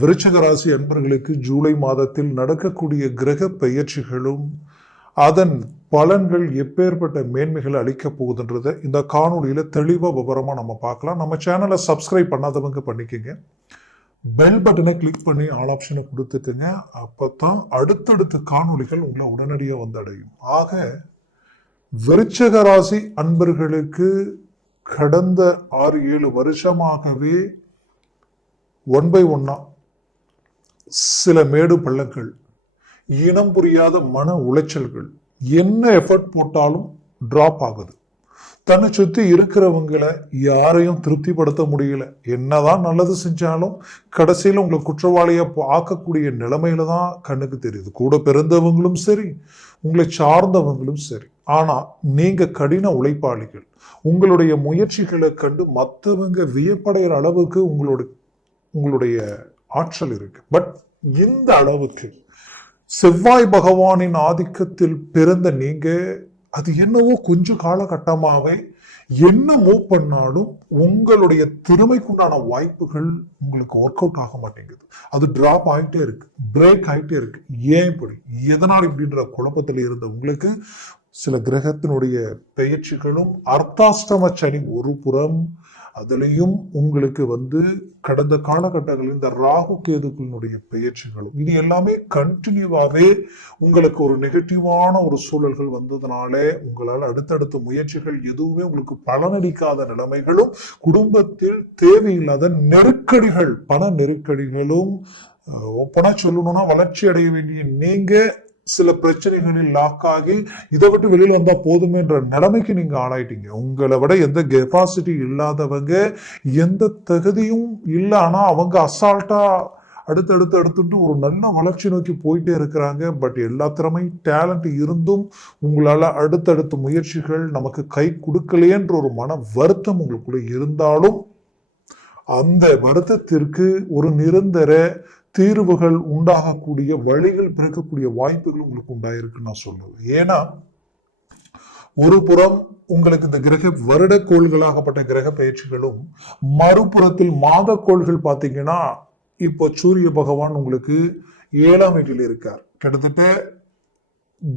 விருச்சக ராசி அன்பர்களுக்கு ஜூலை மாதத்தில் நடக்கக்கூடிய கிரக பெயர்ச்சிகளும் அதன் பலன்கள் எப்பேற்பட்ட மேன்மைகளை அளிக்க போகுதுன்றதை இந்த காணொலியில் தெளிவாக விவரமாக நம்ம பார்க்கலாம். நம்ம சேனலை சப்ஸ்கிரைப் பண்ணாதவங்க பண்ணிக்கோங்க. பெல் பட்டனை கிளிக் பண்ணி ஆல் ஆப்ஷனை கொடுத்துக்கோங்க. அப்பதான் அடுத்தடுத்த காணொளிகள் உங்களை உடனடியாக வந்தடையும். ஆக விருச்சக ராசி அன்பர்களுக்கு கடந்த ஆறு ஏழு வருஷமாகவே ஒன் பை ஒன்னாக சில மேடு பள்ளங்கள் இனம் புரியாத மன உளைச்சல்கள் என்ன எஃபர்ட் போட்டாலும் ட்ராப் ஆகுது. தன்னை சுற்றி இருக்கிறவங்களை யாரையும் திருப்திப்படுத்த முடியல. என்னதான் நல்லது செஞ்சாலும் கடைசியில் உங்களை குற்றவாளியை ஆக்கக்கூடிய நிலைமையில தான் கண்ணுக்கு தெரியுது. கூட பிறந்தவங்களும் சரி உங்களை சார்ந்தவங்களும் சரி. ஆனால் நீங்கள் கடின உழைப்பாளிகள். உங்களுடைய முயற்சிகளை கண்டு மற்றவங்க வியப்படைகிற அளவுக்கு உங்களோட உங்களுடைய ஆற்றல் இருக்கு. பட் இந்த அளவுக்கு செவ்வாய் பகவானின் ஆதிக்கத்தில் பிறந்த நீங்க அது என்னவோ கொஞ்சம் காலகட்டமாகவே என்ன மூவ் பண்ணாலும் உங்களுடைய திறமைக்குண்டான வாய்ப்புகள் உங்களுக்கு ஒர்க் அவுட் ஆக மாட்டேங்குது. அது டிராப் ஆகிட்டே இருக்கு. பிரேக் ஆகிட்டே இருக்கு. ஏன் இப்படி? எதனால் இப்படின்ற குழப்பத்தில் இருந்த உங்களுக்கு சில கிரகத்தினுடைய பெயர்ச்சிகளும் அர்த்தாஷ்டம சனி ஒரு புறம் அதுலேயும் உங்களுக்கு வந்து கடந்த காலகட்டங்களில் இந்த ராகு கேதுக்களினுடைய பெயர்ச்சிகளும் இது எல்லாமே கண்டினியூவாகவே உங்களுக்கு ஒரு நெகட்டிவான ஒரு சூழல்கள் வந்ததுனாலே உங்களால் அடுத்தடுத்த முயற்சிகள் எதுவுமே உங்களுக்கு பலனளிக்காத நிலைமைகளும் குடும்பத்தில் தேவையில்லாத நெருக்கடிகள் பண நெருக்கடிகளும் ஒப்பனா சொல்லணும்னா வளர்ச்சி அடைய வேண்டிய நீங்கள் சில பிரச்சனைகளில் லாக் ஆகி இதை விட்டு வெளியில் வந்தால் போதுமேன்ற நிலைமைக்கு நீங்கள் ஆளாயிட்டீங்க. உங்களை விட எந்த கெப்பாசிட்டி இல்லாதவங்க எந்த தகுதியும் இல்லை. ஆனால் அவங்க அசால்ட்டாக அடுத்தடுத்து அடுத்துட்டு ஒரு நல்ல வளர்ச்சி நோக்கி போயிட்டே இருக்கிறாங்க. பட் எல்லா திறமை டேலண்ட் இருந்தும் உங்களால் அடுத்தடுத்த முயற்சிகள் நமக்கு கை கொடுக்கலையேன்ற ஒரு மன வருத்தம் உங்களுக்குள்ளே இருந்தாலும் அந்த வருத்தத்திற்கு ஒரு நிரந்தர தீர்வுகள் உண்டாகக்கூடிய வழிகள் பிறக்கக்கூடிய வாய்ப்புகள் உங்களுக்கு உண்டாயிருக்குன்னு நான் சொல்லுவேன். ஏன்னா ஒரு புறம் உங்களுக்கு இந்த கிரக வருட கோள்களாகப்பட்ட கிரக பயிற்சிகளும் மறுபுறத்தில் மாத கோள்கள் பார்த்தீங்கன்னா இப்போ சூரிய பகவான் உங்களுக்கு ஏழாம் வீட்டில் இருக்கார். கிட்டத்தட்ட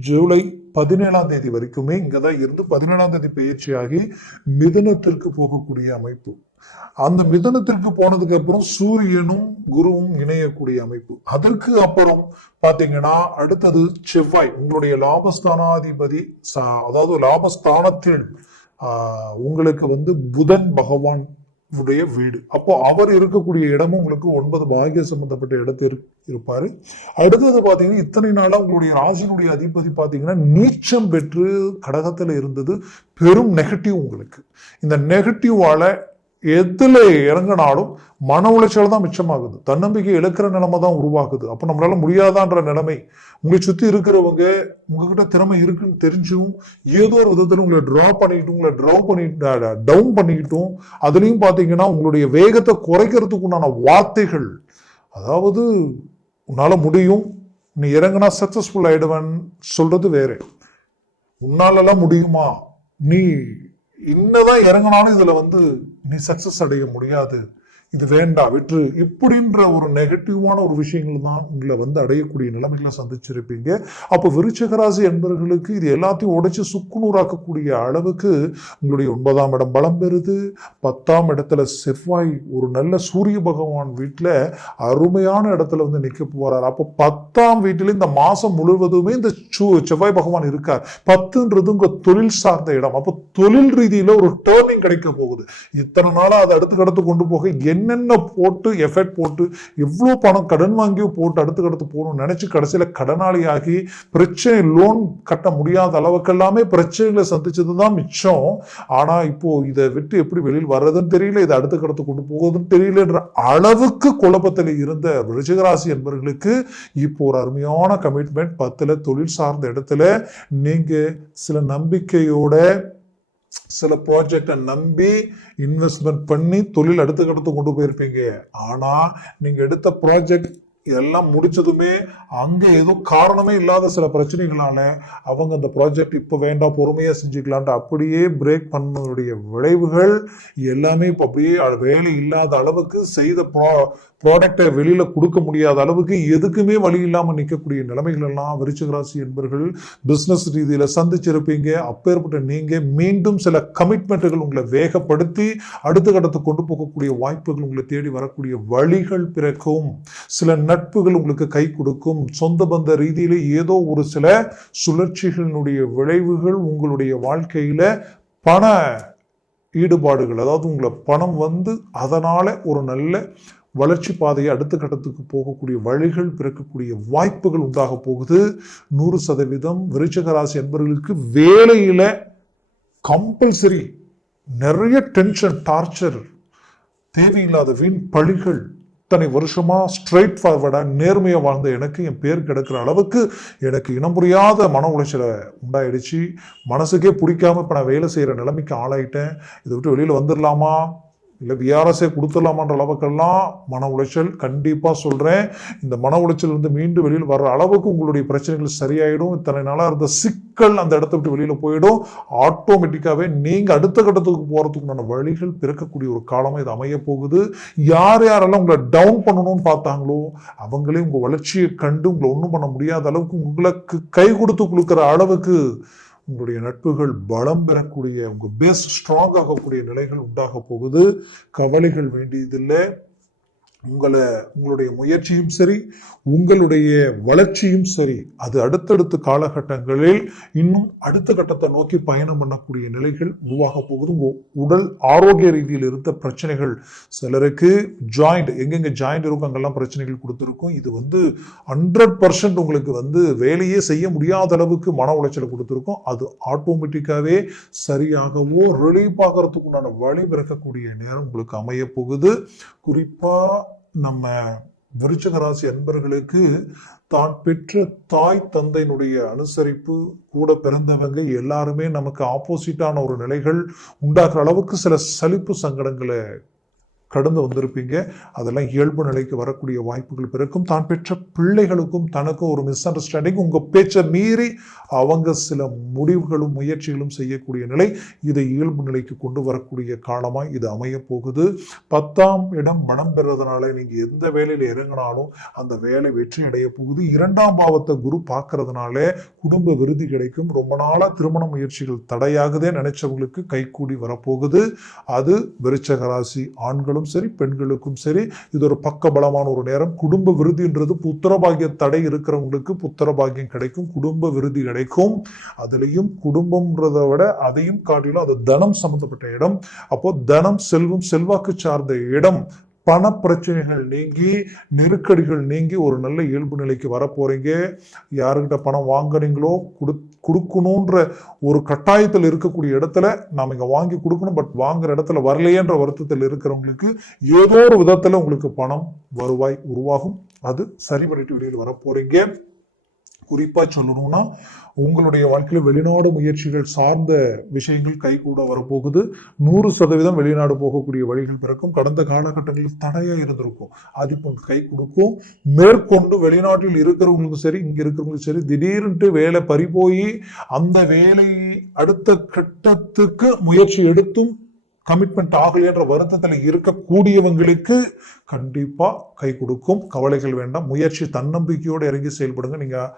ஜூலை பதினேழாம் தேதி வரைக்குமே இங்கதான் இருந்து பதினேழாம் தேதி பயிற்சியாகி மிதனத்திற்கு போகக்கூடிய அமைப்பு. அந்த மிதனத்திற்கு போனதுக்கு அப்புறம் சூரியனும் குருவும் இணையக்கூடிய அமைப்பு. அதற்கு அப்புறம் பாத்தீங்கன்னா அடுத்தது செவ்வாய் உங்களுடைய லாபஸ்தானாதிபதி அதாவது லாபஸ்தானத்தில் உங்களுக்கு வந்து புதன் பகவான் உடைய வீடு. அப்போ அவர் இருக்கக்கூடிய இடமும் உங்களுக்கு ஒன்பது பாகிய சம்பந்தப்பட்ட இடத்தில் இருப்பாரு. அடுத்தது பாத்தீங்கன்னா இத்தனை நாளா உங்களுடைய ராசினுடைய அதிபதி பாத்தீங்கன்னா நீச்சம் பெற்று கடகத்துல இருந்தது. பெரும் நெகட்டிவ் உங்களுக்கு. இந்த நெகட்டிவால எதில் இறங்கினாலும் மன உளைச்சல் தான் மிச்சமாகுது. தன்னம்பிக்கை இழக்கிற நிலைமை தான் உருவாகுது அப்போ நம்மளால முடியாதான்ற நிலைமை. உங்களை சுற்றி இருக்கிறவங்க உங்ககிட்ட திறமை இருக்குன்னு தெரிஞ்சும் ஏதோ ஒரு விதத்தில் உங்களை ட்ரா பண்ணிக்கிட்டும் உங்களை ட்ரா பண்ணிட்டு டவுன் பண்ணிக்கிட்டும் அதுலேயும் பார்த்தீங்கன்னா உங்களுடைய வேகத்தை குறைக்கிறதுக்கு உண்டான வார்த்தைகள். அதாவது உன்னால் முடியும். நீ இறங்கினா சக்ஸஸ்ஃபுல் ஆகிடுவேன் சொல்கிறது வேற. உன்னாலெல்லாம் முடியுமா? நீ இன்னதான் இறங்கினாலும் இதில் வந்து நீ சக்சஸ் அடைய முடியாது. இது வேண்டாம் விற்று இப்படின்ற ஒரு நெகட்டிவான ஒரு விஷயங்கள் தான் உங்களை வந்து அடையக்கூடிய நிலைமைகளை சந்திச்சிருப்பீங்க. அப்போ விருச்சகராசி என்பவர்களுக்கு இது எல்லாத்தையும் உடைச்சு சுக்குநூறாக்கக்கூடிய அளவுக்கு உங்களுடைய ஒன்பதாம் இடம் பலம் பெறுது. பத்தாம் இடத்துல செவ்வாய் ஒரு நல்ல சூரிய பகவான் வீட்டில் அருமையான இடத்துல வந்து நிற்க போகிறார் அப்போ பத்தாம் வீட்டில் இந்த மாதம் முழுவதுமே இந்த செவ்வாய் பகவான் இருக்கார். பத்துன்றது உங்கள் தொழில் சார்ந்த இடம். அப்போ தொழில் ரீதியில் ஒரு டேர்னிங் கிடைக்க போகுது. இத்தனை நாளாக அதை அடுத்து கடத்து கொண்டு போக என்னென்ன போட்டு எஃபெக்ட் போட்டு எவ்வளோ பணம் கடன் வாங்கியோ போட்டு அடுத்து அடுத்து போகணும்னு நினச்சி கடைசியில் கடனாளியாகி பிரச்சனை லோன் கட்ட முடியாத அளவுக்கெல்லாமே பிரச்சனைகளை சந்திச்சது தான் மிச்சம். ஆனால் இப்போது இதை விட்டு எப்படி வெளியில் வர்றதுன்னு தெரியல இதை அடுத்த கடத்து கொண்டு போகுதுன்னு தெரியலன்ற அளவுக்கு குழப்பத்தில் இருந்த ரிஷகராசி என்பவர்களுக்கு இப்போ ஒரு அருமையான கமிட்மெண்ட் பத்தில் தொழில் சார்ந்த இடத்துல நீங்கள் சில நம்பிக்கையோட சில ப்ராஜெக்டை நம்பி இன்வெஸ்ட்மெண்ட் பண்ணி தொழில் அடுத்த கட்டத்தை கொண்டு போயிருப்பீங்க. ஆனால் நீங்கள் எடுத்த ப்ராஜெக்ட் இதெல்லாம் முடிச்சதுமே அங்கே எதுவும் காரணமே இல்லாத சில பிரச்சனைகளால அவங்க அந்த ப்ராஜெக்ட் இப்போ வேண்டாம் பொறுமையாக செஞ்சுக்கலான்ட்டு அப்படியே பிரேக் பண்ணனுடைய விளைவுகள் எல்லாமே இப்போ அப்படியே வேலை இல்லாத அளவுக்கு செய்த ப்ரா ப்ராடக்டை வெளியில கொடுக்க முடியாத அளவுக்கு எதுக்குமே வழி இல்லாமல் நிற்கக்கூடிய நிலைமைகள் எல்லாம் விருச்சிகராசி என்பர்கள் பிஸ்னஸ் ரீதியில் சந்திச்சிருப்பீங்க. அப்பேற்பட்ட நீங்கள் மீண்டும் சில கமிட்மெண்ட்டுகள் உங்களை வேகப்படுத்தி அடுத்த கட்டத்தை கொண்டு போகக்கூடிய வாய்ப்புகள் உங்களை தேடி வரக்கூடிய வழிகள் பிறக்கும். சில நட்புகள் உங்களுக்கு கை கொடுக்கும். சொந்த பந்த ரீதியில் ஏதோ ஒரு சில சுழற்சிகளினுடைய விளைவுகள் உங்களுடைய வாழ்க்கையில் பண ஈடுபாடுகள் அதாவது உங்களை பணம் வந்து அதனால் ஒரு நல்ல வளர்ச்சி பாதையை அடுத்த கட்டத்துக்கு போகக்கூடிய வழிகள் பிறக்கக்கூடிய வாய்ப்புகள் உண்டாக போகுது. நூறு சதவீதம் விருச்சகராசி என்பவர்களுக்கு வேலையில் கம்பல்சரி நிறைய டென்ஷன் டார்ச்சர் தேவையில்லாத வீண் பழிகள் இத்தனை வருஷமா ஸ்ட்ரெயிட் ஃபார்வர்டாக நேர்மையாக வாழ்ந்த எனக்கு என் பேர் கிடைக்கிற அளவுக்கு எனக்கு இனம் புரியாத மன உளைச்சலை உண்டாயிடுச்சு. மனசுக்கே பிடிக்காம இப்போ நான் வேலை செய்கிற நிலைமைக்கு ஆளாயிட்டேன். இதை விட்டு வெளியில் வந்துடலாமா இல்லை விஆர்எஸ்ஏ கொடுத்துடலாமான்ற அளவுக்கெல்லாம் மன உளைச்சல் கண்டிப்பாக சொல்கிறேன் இந்த மன உளைச்சல் வந்து மீண்டும் வெளியில் வர்ற அளவுக்கு உங்களுடைய பிரச்சனைகள் சரியாயிடும். இத்தனை நாளாக இருந்த சிக்கல் அந்த இடத்த விட்டு வெளியில் போயிடும். ஆட்டோமேட்டிக்காகவே நீங்கள் அடுத்த கட்டத்துக்கு போகிறதுக்குண்டான வழிகள் பிறக்கக்கூடிய ஒரு காலமாக இது அமைய போகுது. யார் யாரெல்லாம் உங்களை டவுன் பண்ணணும்னு பார்த்தாங்களோ அவங்களே உங்கள் வளர்ச்சியை கண்டு உங்களை ஒன்றும் பண்ண முடியாத அளவுக்கு உங்களுக்கு கை கொடுத்து கொடுக்குற அளவுக்கு உங்களுடைய நட்புகள் பலம் பெறக்கூடிய உங்கள் பேஸ் ஸ்ட்ராங் ஆகக்கூடிய நிலைகள் உண்டாக போகுது. கவலைகள் வேண்டியதில்லை. உங்களை உங்களுடைய முயற்சியும் சரி உங்களுடைய வளர்ச்சியும் சரி அது அடுத்தடுத்த காலகட்டங்களில் இன்னும் அடுத்த கட்டத்தை நோக்கி பயணம் பண்ணக்கூடிய நிலைகள் உருவாக போகுது. உடல் ஆரோக்கிய ரீதியில் இருந்த பிரச்சனைகள் சிலருக்கு ஜாயிண்ட் எங்கெங்க ஜாயிண்ட் இருக்கும் அங்கெல்லாம் பிரச்சனைகள் கொடுத்துருக்கும். இது வந்து ஹண்ட்ரட் பர்சன்ட் உங்களுக்கு வந்து வேலையே செய்ய முடியாத அளவுக்கு மன உளைச்சலை கொடுத்துருக்கும். அது ஆட்டோமேட்டிக்காகவே சரியாகவோ ரிலீஃப் ஆகிறதுக்குண்டான வழி பிறக்கக்கூடிய நேரம் உங்களுக்கு அமைய போகுது. குறிப்பாக நம்ம விருச்சக ராசி அன்பர்களுக்கு தான் பெற்ற தாய் தந்தையினுடைய அனுசரிப்பு கூட பிறந்தவங்க எல்லாருமே நமக்கு ஆப்போசிட்டான ஒரு நிலைகள் உண்டாகிற அளவுக்கு சில சலிப்பு சங்கடங்களை கடந்து வந்திருப்பீங்க. அதெல்லாம் இயல்பு நிலைக்கு வரக்கூடிய வாய்ப்புகள் பிறக்கும். தான் பெற்ற பிள்ளைகளுக்கும் தனக்கும் ஒரு மிஸ் அண்டர்ஸ்டாண்டிங் உங்கள் பேச்சை மீறி அவங்க சில முடிவுகளும் முயற்சிகளும் செய்யக்கூடிய நிலை இதை இயல்பு நிலைக்கு கொண்டு வரக்கூடிய காலமாக இது அமைய போகுது. பத்தாம் இடம் மனம் பெறுறதுனால நீங்கள் எந்த வேலையில் இறங்கினாலும் அந்த வேலை வெற்றி அடைய போகுது. இரண்டாம் பாவத்தை குரு பார்க்கறதுனால குடும்ப விருதி கிடைக்கும். ரொம்ப நாளாக திருமண முயற்சிகள் தடையாகுதே நினைச்சவங்களுக்கு கைகூடி வரப்போகுது. அது விருச்சக ராசி ஆண்களும் சரி பெண்களுக்கும் சரி இது ஒரு பக்க பலமான ஒரு நேரம். குடும்ப விருதின்றது புத்திரபாகிய தடை இருக்கிறவங்களுக்கு புத்திரபாகியம் கிடைக்கும் குடும்ப விருதி கிடைக்கும். அதுலேயும் குடும்பம்ன்றதை விட அதையும் காட்டிலும் அது தனம் சம்மந்தப்பட்ட இடம். அப்போ தனம் செல்வம் செல்வாக்கு சார்ந்த இடம். பண பிரச்சனைகள் நீங்கி நெருக்கடிகள் நீங்கி ஒரு நல்ல இயல்பு நிலைக்கு வரப்போறீங்க. யாருக்கிட்ட பணம் வாங்குறீங்களோ கொடு கொடுக்கணுன்ற ஒரு கட்டாயத்தில் இருக்கக்கூடிய இடத்துல நாம் இங்கே வாங்கி கொடுக்கணும் பட் வாங்குற இடத்துல வரலையேன்ற வருத்தத்தில் இருக்கிறவங்களுக்கு ஏதோ ஒரு விதத்தில் உங்களுக்கு பணம் வருவாய் உருவாகும். அது சரி பண்ணிட்டு வெளியில் வரப்போறீங்க. குறிப்பாக சொல்லணும்னா உங்களுடைய வாழ்க்கையில் வெளிநாடு முயற்சிகள் சார்ந்த விஷயங்கள் கைகூட வரப்போகுது. நூறு சதவீதம் வெளிநாடு போகக்கூடிய வழிகள் பிறக்கும். கடந்த காலகட்டங்களில் தடையாக இருந்திருக்கும். அது இப்போ கை கொடுக்கும். மேற்கொண்டு வெளிநாட்டில் இருக்கிறவங்களுக்கும் சரி இங்கே இருக்கிறவங்களுக்கும் சரி திடீர்னுட்டு வேலை பறி போய் அந்த வேலை அடுத்த கட்டத்துக்கு முயற்சி எடுத்தும் கமிட்மெண்ட் ஆகலையன்ற வருத்தத்தில் இருக்கக்கூடியவங்களுக்கு கண்டிப்பாக கை கொடுக்கும். கவலைகள் வேண்டாம். முயற்சி தன்னம்பிக்கையோடு இறங்கி செயல்படுங்க. நீங்கள்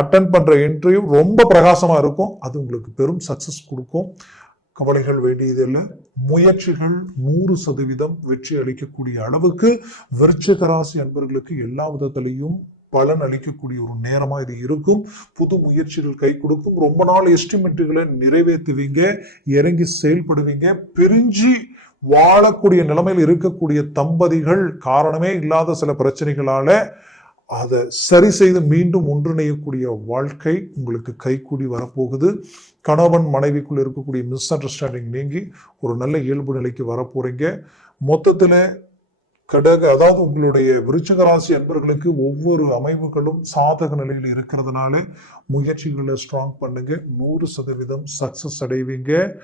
அட்டன் பண்ணுற இன்டர்வியூ ரொம்ப பிரகாசமாக இருக்கும். அது உங்களுக்கு பெரும் சக்ஸஸ் கொடுக்கும். கவலைகள் வேண்டியதில்லை. முயற்சிகள் நூறு சதவீதம் வெற்றி அளிக்கக்கூடிய அளவுக்கு விருச்சிக ராசி அன்பர்களுக்கு எல்லா விதத்திலையும் பலன் அளிக்கக்கூடிய ஒரு நேரமா இது இருக்கும். புது முயற்சிகள் கை கொடுக்கும். ரொம்ப நாள் எஸ்டிமேட்டுகளை நிறைவேற்றுவீங்க. இறங்கி செயல்படுவீங்க. பிரிஞ்சு வாழக்கூடிய நிலைமையில் இருக்கக்கூடிய தம்பதிகள் காரணமே இல்லாத சில பிரச்சனைகளால அதை சரி செய்து மீண்டும் ஒன்றிணையக்கூடிய வாழ்க்கை உங்களுக்கு கைகூடி வரப்போகுது. கணவன் மனைவிக்குள் இருக்கக்கூடிய மிஸ் அண்டர்ஸ்டாண்டிங் நீங்கி ஒரு நல்ல இயல்பு நிலைக்கு வரப்போறீங்க. மொத்தத்தில் கடக அதாவது உங்களுடைய விருச்சக ராசி அன்பர்களுக்கு ஒவ்வொரு அமைவுகளும் சாதக நிலையில் இருக்கிறதுனால முயற்சிகளை ஸ்ட்ராங் பண்ணுங்க. நூறு சதவீதம் சக்சஸ் அடைவீங்க.